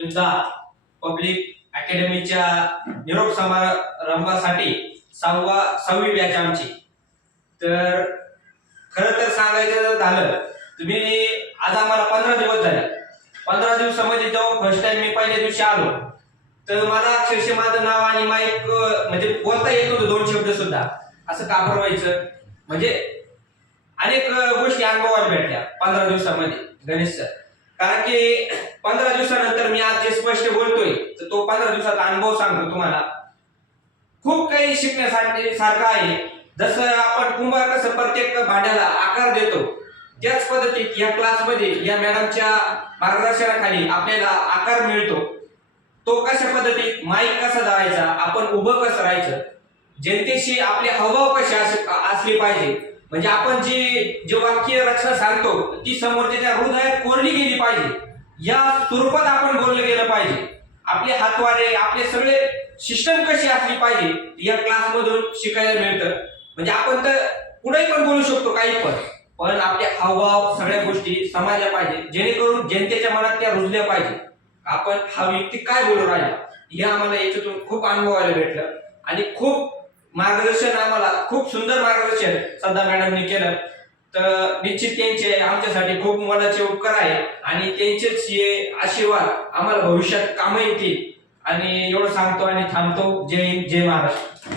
सुद्धा पब्लिक अकॅडमीच्या निरोप समारंभासाठी 6वी बॅच आमची। तर खरं तर सांगायचं झालं तुम्ही आज आम्हाला 15 दिवस झाले। 15 दिवसामध्ये जेव्हा फर्स्ट टाइम मी पहिल्या दिवशी आलो तर मला अक्षरशः माझं नाव आणि माईक म्हणजे बोलता येत नव्हतं, 2 शब्द सुद्धा। असं का बरं व्हायचं म्हणजे अनेक गोष्टी अनुभवायला भेटल्या 15 दिवसामध्ये गणेश सर। कारण की 15 दिवसानंतर मी आज जे स्पष्ट बोलतोय तर तो 15 दिवसाचा अनुभव सांगतो तुम्हाला। खूप काही शिकण्यासाठी सारखं आहे। जसं आपण कुंभार कसं प्रत्येक भांड्याला आकार देतो त्याच पद्धतीत या क्लासमध्ये या मॅडमच्या मार्गदर्शनाखाली आपल्याला आकार मिळतो। तो कशा पद्धतीत माईक कसा धरायचा, आपण उभं कसं राहायचं, जनतेशी आपले हावभाव कसे असले पाहिजे, म्हणजे आपण जे वाक्य रचना सांगतो ती समोरच्या हृदयात कोरली गेली पाहिजे, या स्वरूपात आपण बोललं गेलं पाहिजे। आपले हातवारे आपले सगळे सिस्टम कशी असली पाहिजे या क्लास मधून शिकायला मिळतं। म्हणजे आपण तर कुठेही पण बोलू शकतो काही पण आपले हावभाव सगळ्या गोष्टी समजल्या पाहिजे, जेणेकरून जनतेच्या मनात त्या रुजल्या पाहिजे। आपण हा व्यक्ती काय बोलू राहिला हे आम्हाला याच्यातून खूप अनुभवायला भेटलं आणि खूप मार्गदर्शन, आम्हाला खूप सुंदर मार्गदर्शन सध्या मॅडमनी केलं। तर निश्चित त्यांचे आमच्यासाठी खूप मोलाचे उपकार आहे आणि त्यांचेच हे आशीर्वाद आम्हाला भविष्यात कामं येतील। आणि एवढं सांगतो आणि थांबतो। जय हिंद, जय महाराष्ट्र।